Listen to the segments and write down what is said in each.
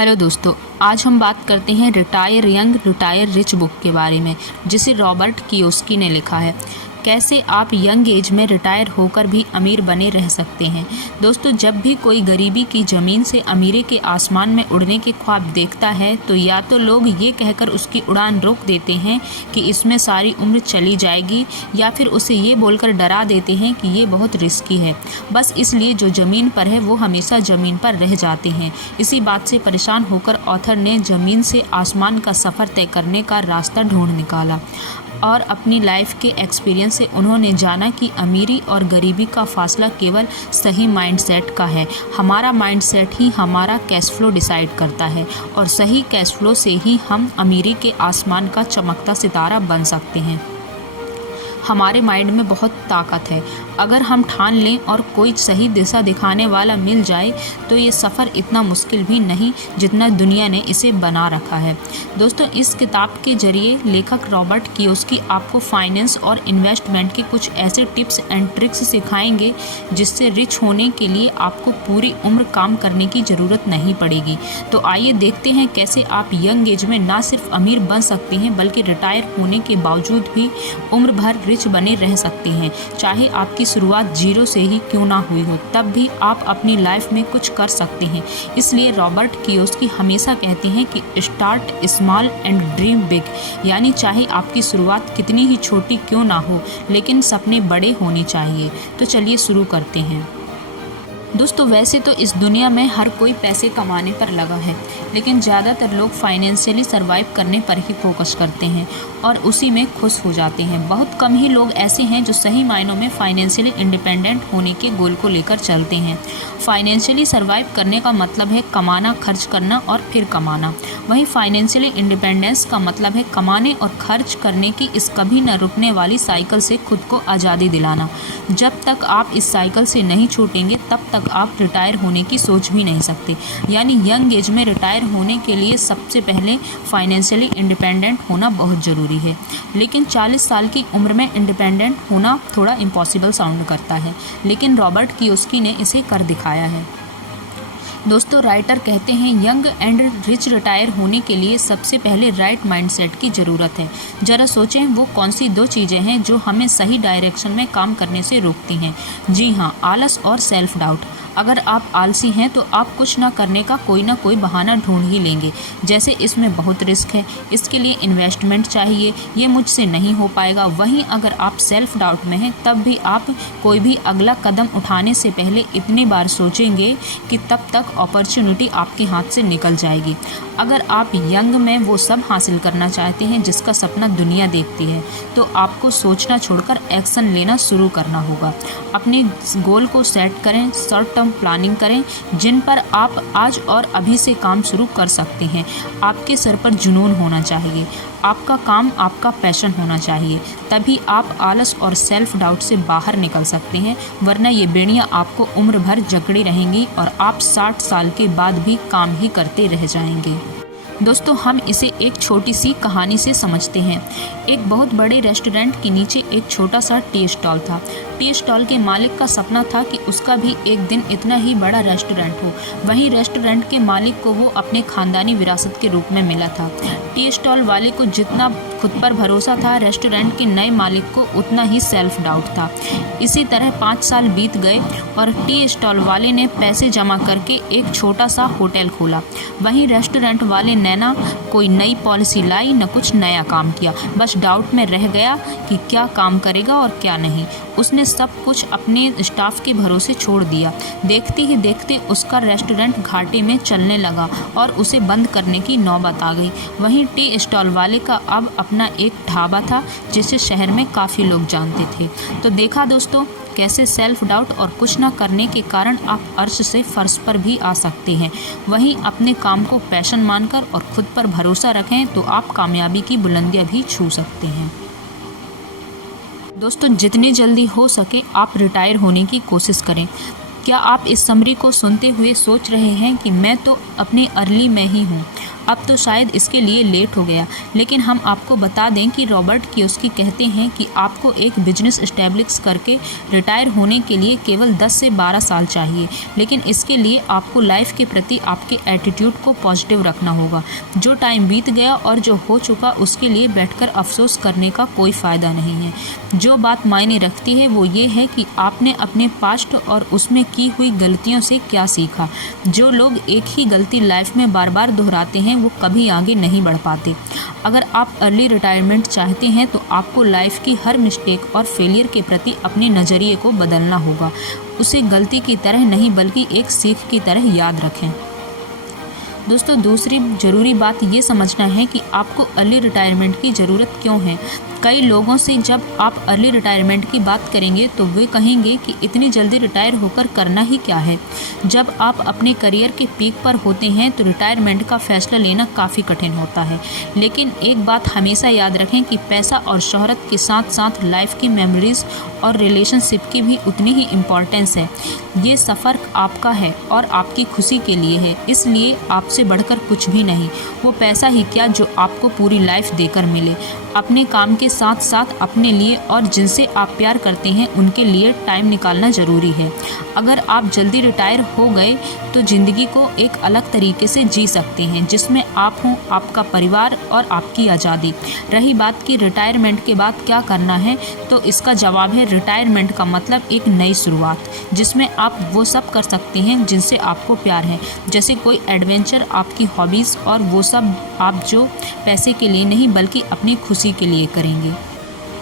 Hello दोस्तों, आज हम बात करते हैं retire young retire rich book के बारे में, जिसे रॉबर्ट कियोसाकी ने लिखा है। कैसे आप यंग एज में रिटायर होकर भी अमीर बने रह सकते हैं। दोस्तों, जब भी कोई गरीबी की ज़मीन से अमीरी के आसमान में उड़ने के ख्वाब देखता है तो या तो लोग ये कहकर उसकी उड़ान रोक देते हैं कि इसमें सारी उम्र चली जाएगी, या फिर उसे ये बोलकर डरा देते हैं कि ये बहुत रिस्की है। बस इसलिए जो ज़मीन पर है वो हमेशा ज़मीन पर रह जाते हैं। इसी बात से परेशान होकर ऑथर ने ज़मीन से आसमान का सफ़र तय करने का रास्ता ढूंढ निकाला और अपनी लाइफ के एक्सपीरियंस से उन्होंने जाना कि अमीरी और गरीबी का फासला केवल सही माइंडसेट का है। हमारा माइंडसेट ही हमारा कैश फ्लो डिसाइड करता है और सही कैश फ्लो से ही हम अमीरी के आसमान का चमकता सितारा बन सकते हैं। हमारे माइंड में बहुत ताकत है। अगर हम ठान लें और कोई सही दिशा दिखाने वाला मिल जाए तो ये सफ़र इतना मुश्किल भी नहीं जितना दुनिया ने इसे बना रखा है। दोस्तों, इस किताब के जरिए लेखक रॉबर्ट कियोसाकी आपको फाइनेंस और इन्वेस्टमेंट के कुछ ऐसे टिप्स एंड ट्रिक्स सिखाएंगे जिससे रिच होने के लिए आपको पूरी उम्र काम करने की ज़रूरत नहीं पड़ेगी। तो आइए देखते हैं कैसे आप यंग एज में ना सिर्फ अमीर बन सकते हैं बल्कि रिटायर होने के बावजूद भी उम्र भर रिच बने रह सकते हैं। चाहे आपकी शुरुआत जीरो से ही क्यों ना हुई हो, तब भी आप अपनी लाइफ में कुछ कर सकते हैं। इसलिए रॉबर्ट कियोसाकी हमेशा कहते हैं कि start small and dream big, यानी चाहे आपकी शुरुआत कितनी ही छोटी क्यों ना हो लेकिन सपने बड़े होने चाहिए। तो चलिए शुरू करते हैं। दोस्तों, वैसे तो इस दुनिया में हर कोई पैसे कमाने पर लगा है, लेकिन ज़्यादातर लोग फाइनेंशियली सर्वाइव करने पर ही फोकस करते हैं और उसी में खुश हो जाते हैं। बहुत कम ही लोग ऐसे हैं जो सही मायनों में फाइनेंशियली इंडिपेंडेंट होने के गोल को लेकर चलते हैं। फाइनेंशियली सर्वाइव करने का मतलब है कमाना, खर्च करना और फिर कमाना। वहीं फाइनेंशियली इंडिपेंडेंस का मतलब है कमाने और खर्च करने की इस कभी न रुकने वाली साइकिल से खुद को आज़ादी दिलाना। जब तक आप इस साइकिल से नहीं छूटेंगे तब तक आप रिटायर होने की सोच भी नहीं सकते। यानी यंग एज में रिटायर होने के लिए सबसे पहले फाइनेंशियली इंडिपेंडेंट होना बहुत ज़रूरी है। लेकिन 40 साल की उम्र में इंडिपेंडेंट होना थोड़ा इम्पॉसिबल साउंड करता है, लेकिन रॉबर्ट कियोसाकी ने इसे कर दिखाया है। दोस्तों, राइटर कहते हैं यंग एंड रिच रिटायर होने के लिए सबसे पहले राइट माइंडसेट की ज़रूरत है। ज़रा सोचें वो कौन सी दो चीज़ें हैं जो हमें सही डायरेक्शन में काम करने से रोकती हैं। जी हाँ, आलस और सेल्फ डाउट। अगर आप आलसी हैं तो आप कुछ ना करने का कोई ना कोई बहाना ढूंढ ही लेंगे, जैसे इसमें बहुत रिस्क है, इसके लिए इन्वेस्टमेंट चाहिए, ये मुझसे नहीं हो पाएगा। वहीं अगर आप सेल्फ डाउट में हैं तब भी आप कोई भी अगला कदम उठाने से पहले इतनी बार सोचेंगे कि तब तक अपॉर्चुनिटी आपके हाथ से निकल जाएगी। अगर आप यंग में वो सब हासिल करना चाहते हैं जिसका सपना दुनिया देखती है तो आपको सोचना छोड़कर एक्शन लेना शुरू करना होगा। अपने गोल को सेट करें, शॉर्ट टर्म प्लानिंग करें जिन पर आप आज और अभी से काम शुरू कर सकते हैं। आपके सर पर जुनून होना चाहिए, आपका काम आपका पैशन होना चाहिए, तभी आप आलस और सेल्फ डाउट से बाहर निकल सकते हैं। वरना ये बेड़ियाँ आपको उम्र भर जकड़ी रहेंगी और आप 60 साल के बाद भी काम ही करते रह जाएंगे। दोस्तों, हम इसे एक छोटी सी कहानी से समझते हैं। एक बहुत बड़े रेस्टोरेंट के नीचे एक छोटा सा टी स्टॉल था। टी स्टॉल के मालिक का सपना था कि उसका भी एक दिन इतना ही बड़ा रेस्टोरेंट हो। वहीं रेस्टोरेंट के मालिक को वो अपने खानदानी विरासत के रूप में मिला था। टी स्टॉल वाले को जितना खुद पर भरोसा था, रेस्टोरेंट के नए मालिक को उतना ही सेल्फ डाउट था। इसी तरह 5 साल बीत गए और टी स्टॉल वाले ने पैसे जमा करके एक छोटा सा होटल खोला। वहीं रेस्टोरेंट वाले ने ना कोई नई पॉलिसी लाई, न कुछ नया काम किया। बस डाउट में रह गया कि क्या काम करेगा और क्या नहीं। उसने सब कुछ अपने स्टाफ के भरोसे छोड़ दिया। देखते ही देखते उसका रेस्टोरेंट घाटे में चलने लगा और उसे बंद करने की नौबत आ गई। वहीं टी स्टॉल वाले का अब अपना एक ढाबा था जिसे शहर में काफ़ी लोग जानते थे। तो देखा दोस्तों, कैसे सेल्फ डाउट और कुछ ना करने के कारण आप अर्श से फर्श पर भी आ सकते हैं। वहीं अपने काम को पैशन मानकर और खुद पर भरोसा रखें तो आप कामयाबी की बुलंदियां भी छू सकते हैं। दोस्तों, जितनी जल्दी हो सके आप रिटायर होने की कोशिश करें। क्या आप इस समरी को सुनते हुए सोच रहे हैं कि मैं तो अपने अर्ली में ही हूँ, अब तो शायद इसके लिए लेट हो गया। लेकिन हम आपको बता दें कि रॉबर्ट कियोस्की कहते हैं कि आपको एक बिजनेस एस्टैब्लिश करके रिटायर होने के लिए केवल 10 से 12 साल चाहिए, लेकिन इसके लिए आपको लाइफ के प्रति आपके एटीट्यूड को पॉजिटिव रखना होगा। जो टाइम बीत गया और जो हो चुका उसके लिए बैठकर अफसोस करने का कोई फ़ायदा नहीं है। जो बात मायने रखती है वो ये है कि आपने अपने पास्ट और उसमें की हुई गलतियों से क्या सीखा। जो लोग एक ही गलती लाइफ में बार बार दोहराते हैं वो कभी आगे नहीं बढ़ पाते। अगर आप अर्ली रिटायरमेंट चाहते हैं तो आपको लाइफ की हर मिस्टेक और फेलियर के प्रति अपने नज़रिए को बदलना होगा। उसे गलती की तरह नहीं बल्कि एक सीख की तरह याद रखें। दोस्तों, दूसरी ज़रूरी बात ये समझना है कि आपको अर्ली रिटायरमेंट की ज़रूरत क्यों है। कई लोगों से जब आप अर्ली रिटायरमेंट की बात करेंगे तो वे कहेंगे कि इतनी जल्दी रिटायर होकर करना ही क्या है। जब आप अपने करियर के पीक पर होते हैं तो रिटायरमेंट का फैसला लेना काफ़ी कठिन होता है। लेकिन एक बात हमेशा याद रखें कि पैसा और शोहरत के साथ साथ लाइफ की मेमोरीज और रिलेशनशिप की भी उतनी ही इम्पोर्टेंस है। ये सफ़र आपका है और आपकी खुशी के लिए है, इसलिए आपसे बढ़कर कुछ भी नहीं। वो पैसा ही क्या जो आपको पूरी लाइफ देकर मिले। अपने काम के साथ साथ अपने लिए और जिनसे आप प्यार करते हैं उनके लिए टाइम निकालना ज़रूरी है। अगर आप जल्दी रिटायर हो गए तो ज़िंदगी को एक अलग तरीके से जी सकते हैं, जिसमें आप हों, आपका परिवार और आपकी आज़ादी। रही बात कि रिटायरमेंट के बाद क्या करना है, तो इसका जवाब है रिटायरमेंट का मतलब एक नई शुरुआत, जिसमें आप वो सब कर सकते हैं जिनसे आपको प्यार है, जैसे कोई एडवेंचर, आपकी हॉबीज़ और वो सब आप जो पैसे के लिए नहीं बल्कि अपनी खुशी के लिए करेंगे।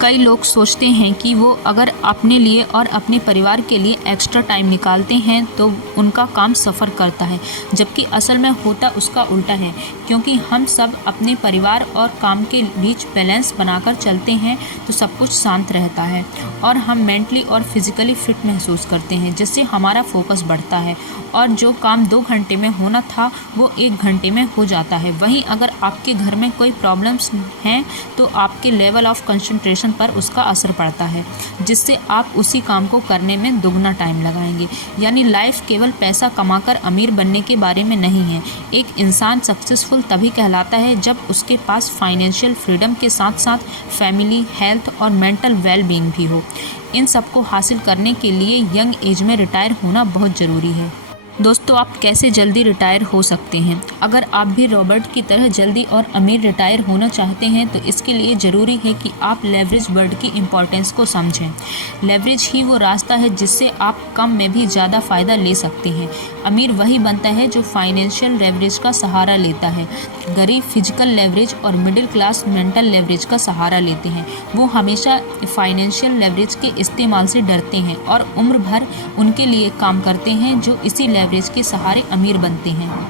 कई लोग सोचते हैं कि वो अगर अपने लिए और अपने परिवार के लिए एक्स्ट्रा टाइम निकालते हैं तो उनका काम सफ़र करता है, जबकि असल में होता उसका उल्टा है। क्योंकि हम सब अपने परिवार और काम के बीच बैलेंस बनाकर चलते हैं तो सब कुछ शांत रहता है और हम मेंटली और फिज़िकली फिट महसूस करते हैं, जिससे हमारा फोकस बढ़ता है और जो काम 2 घंटे में होना था वो 1 घंटे में हो जाता है। वहीं अगर आपके घर में कोई प्रॉब्लम्स हैं तो आपके लेवल ऑफ कंसंट्रेशन पर उसका असर पड़ता है, जिससे आप उसी काम को करने में दुगना टाइम लगाएंगे। यानी लाइफ केवल पैसा कमाकर अमीर बनने के बारे में नहीं है। एक इंसान सक्सेसफुल तभी कहलाता है जब उसके पास फाइनेंशियल फ्रीडम के साथ साथ फैमिली, हेल्थ और मेंटल वेलबींग भी हो। इन सबको हासिल करने के लिए यंग एज में रिटायर होना बहुत ज़रूरी है। दोस्तों, आप कैसे जल्दी रिटायर हो सकते हैं? अगर आप भी रॉबर्ट की तरह जल्दी और अमीर रिटायर होना चाहते हैं तो इसके लिए ज़रूरी है कि आप लेवरेज वर्ड की इम्पोर्टेंस को समझें। लेवरेज ही वो रास्ता है जिससे आप कम में भी ज़्यादा फ़ायदा ले सकते हैं। अमीर वही बनता है जो फाइनेंशियल लेवरेज का सहारा लेता है। गरीब फिजिकल लेवरेज और मिडिल क्लास मेंटल लेवरेज का सहारा लेते हैं। वो हमेशा फाइनेंशियल लेवरेज के इस्तेमाल से डरते हैं और उम्र भर उनके लिए काम करते हैं जो इसी लेवरेज के सहारे अमीर बनते हैं।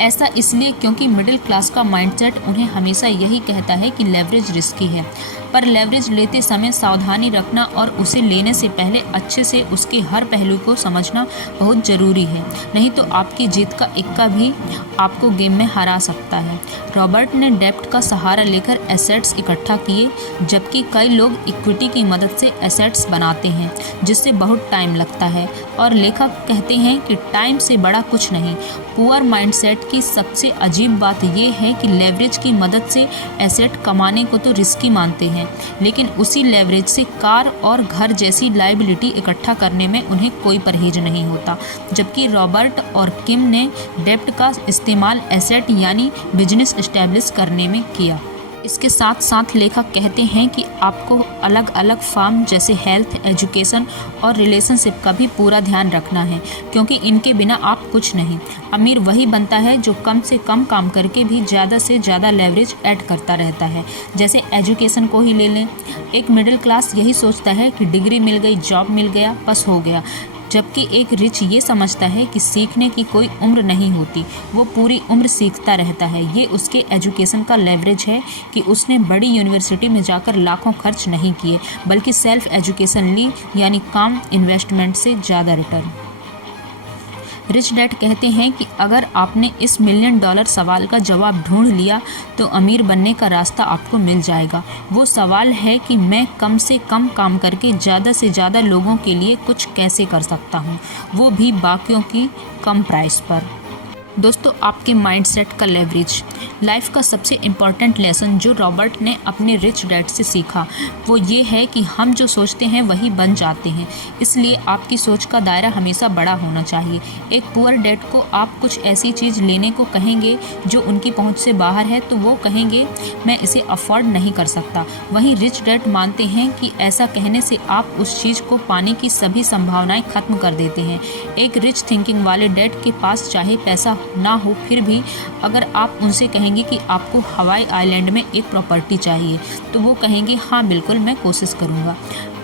ऐसा इसलिए क्योंकि मिडिल क्लास का माइंडसेट उन्हें हमेशा यही कहता है कि लेवरेज रिस्की है, पर लेवरेज लेते समय सावधानी रखना और उसे लेने से पहले अच्छे से उसके हर पहलू को समझना बहुत ज़रूरी है, नहीं तो आपकी जीत का इक्का भी आपको गेम में हरा सकता है। रॉबर्ट ने डेब्ट का सहारा लेकर एसेट्स इकट्ठा किए, जबकि कई लोग इक्विटी की मदद से एसेट्स बनाते हैं, जिससे बहुत टाइम लगता है। और लेखक कहते हैं कि टाइम से बड़ा कुछ नहीं। पुअर माइंडसेट की सबसे अजीब बात यह है कि लेवरेज की मदद से एसेट कमाने को तो रिस्की मानते हैं, लेकिन उसी लेवरेज से कार और घर जैसी लायबिलिटी इकट्ठा करने में उन्हें कोई परहेज नहीं होता। जबकि रॉबर्ट और किम ने डेब्ट का इस्तेमाल एसेट यानी बिजनेस एस्टैब्लिश करने में किया। इसके साथ साथ लेखक कहते हैं कि आपको अलग अलग फॉर्म जैसे हेल्थ, एजुकेशन और रिलेशनशिप का भी पूरा ध्यान रखना है, क्योंकि इनके बिना आप कुछ नहीं। अमीर वही बनता है जो कम से कम काम करके भी ज़्यादा से ज़्यादा लेवरेज ऐड करता रहता है। जैसे एजुकेशन को ही ले लें। एक मिडिल क्लास यही सोचता है कि डिग्री मिल गई, जॉब मिल गया, बस हो गया, जबकि एक रिच ये समझता है कि सीखने की कोई उम्र नहीं होती, वो पूरी उम्र सीखता रहता है। ये उसके एजुकेशन का लेवरेज है कि उसने बड़ी यूनिवर्सिटी में जाकर लाखों खर्च नहीं किए, बल्कि सेल्फ एजुकेशन ली, यानी काम इन्वेस्टमेंट से ज़्यादा रिटर्न। रिच डैड कहते हैं कि अगर आपने इस $1 मिलियन सवाल का जवाब ढूंढ लिया तो अमीर बनने का रास्ता आपको मिल जाएगा। वो सवाल है कि मैं कम से कम काम करके ज़्यादा से ज़्यादा लोगों के लिए कुछ कैसे कर सकता हूँ, वो भी बाकियों की कम प्राइस पर। दोस्तों, आपके माइंडसेट का लेवरेज। लाइफ का सबसे इम्पॉर्टेंट लेसन जो रॉबर्ट ने अपने रिच डैड से सीखा वो ये है कि हम जो सोचते हैं वही बन जाते हैं, इसलिए आपकी सोच का दायरा हमेशा बड़ा होना चाहिए। एक पुअर डैड को आप कुछ ऐसी चीज़ लेने को कहेंगे जो उनकी पहुंच से बाहर है तो वो कहेंगे मैं इसे अफोर्ड नहीं कर सकता। वहीं रिच डैड मानते हैं कि ऐसा कहने से आप उस चीज़ को पाने की सभी संभावनाएं खत्म कर देते हैं। एक रिच थिंकिंग वाले डैड के पास चाहे पैसा ना हो फिर भी अगर आप उनसे कहेंगे कि आपको हवाई आइलैंड में एक प्रॉपर्टी चाहिए तो वो कहेंगे हाँ बिल्कुल मैं कोशिश करूँगा।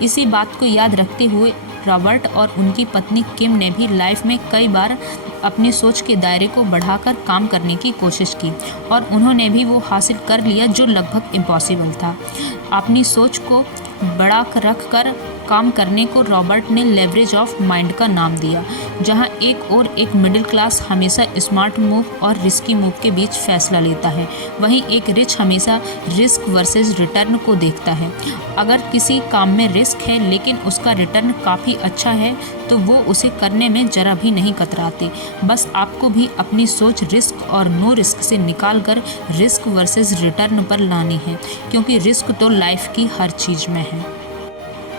इसी बात को याद रखते हुए रॉबर्ट और उनकी पत्नी किम ने भी लाइफ में कई बार अपनी सोच के दायरे को बढ़ाकर काम करने की कोशिश की और उन्होंने भी वो हासिल कर लिया जो लगभग इम्पॉसिबल था। अपनी सोच को बड़ा रख कर काम करने को रॉबर्ट ने लेवरेज ऑफ माइंड का नाम दिया, जहां एक मिडिल क्लास हमेशा स्मार्ट मूव और रिस्की मूव के बीच फैसला लेता है, वहीं एक रिच हमेशा रिस्क वर्सेस रिटर्न को देखता है। अगर किसी काम में रिस्क है लेकिन उसका रिटर्न काफ़ी अच्छा है तो वो उसे करने में जरा भी नहीं कतराते। बस आपको भी अपनी सोच रिस्क और नो रिस्क से निकाल कर रिस्क वर्सेस रिटर्न पर लानी है, क्योंकि रिस्क तो लाइफ की हर चीज़ में है।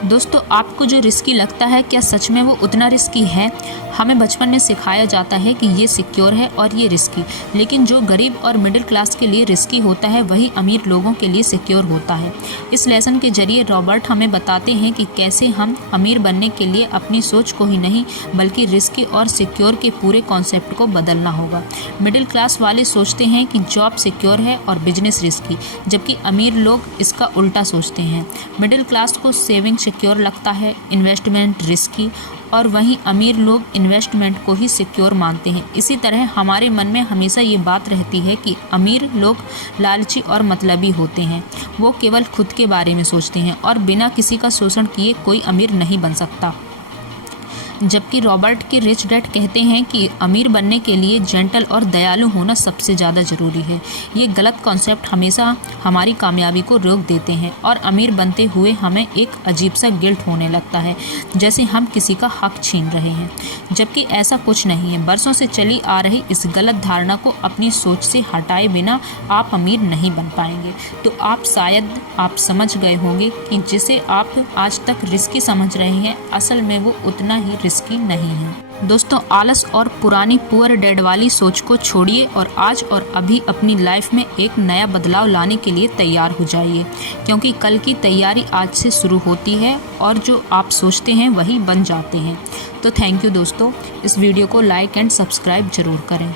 दोस्तों, आपको जो रिस्की लगता है क्या सच में वो उतना रिस्की है? हमें बचपन में सिखाया जाता है कि ये सिक्योर है और ये रिस्की, लेकिन जो गरीब और मिडिल क्लास के लिए रिस्की होता है वही अमीर लोगों के लिए सिक्योर होता है। इस लेसन के जरिए रॉबर्ट हमें बताते हैं कि कैसे हम अमीर बनने के लिए अपनी सोच को ही नहीं बल्कि रिस्की और सिक्योर के पूरे कॉन्सेप्ट को बदलना होगा। मिडिल क्लास वाले सोचते हैं कि जॉब सिक्योर है और बिजनेस रिस्की, जबकि अमीर लोग इसका उल्टा सोचते हैं। मिडिल क्लास को सेविंग सिक्योर लगता है, इन्वेस्टमेंट रिस्की, और वहीं अमीर लोग इन्वेस्टमेंट को ही सिक्योर मानते हैं। इसी तरह हमारे मन में हमेशा ये बात रहती है कि अमीर लोग लालची और मतलबी होते हैं, वो केवल खुद के बारे में सोचते हैं और बिना किसी का शोषण किए कोई अमीर नहीं बन सकता। जबकि रॉबर्ट के रिच डैड कहते हैं कि अमीर बनने के लिए जेंटल और दयालु होना सबसे ज़्यादा ज़रूरी है। ये गलत कॉन्सेप्ट हमेशा हमारी कामयाबी को रोक देते हैं और अमीर बनते हुए हमें एक अजीब सा गिल्ट होने लगता है, जैसे हम किसी का हक छीन रहे हैं, जबकि ऐसा कुछ नहीं है। बरसों से चली आ रही इस गलत धारणा को अपनी सोच से हटाए बिना आप अमीर नहीं बन पाएंगे। तो आप समझ गए होंगे कि जिसे आप आज तक रिस्की समझ रहे हैं असल में वो उतना ही रिस्की नहीं है। दोस्तों, आलस और पुरानी पुअर डैड वाली सोच को छोड़िए और आज और अभी अपनी लाइफ में एक नया बदलाव लाने के लिए तैयार हो जाइए, क्योंकि कल की तैयारी आज से शुरू होती है और जो आप सोचते हैं वही बन जाते हैं। तो थैंक यू दोस्तों, इस वीडियो को लाइक एंड सब्सक्राइब जरूर करें।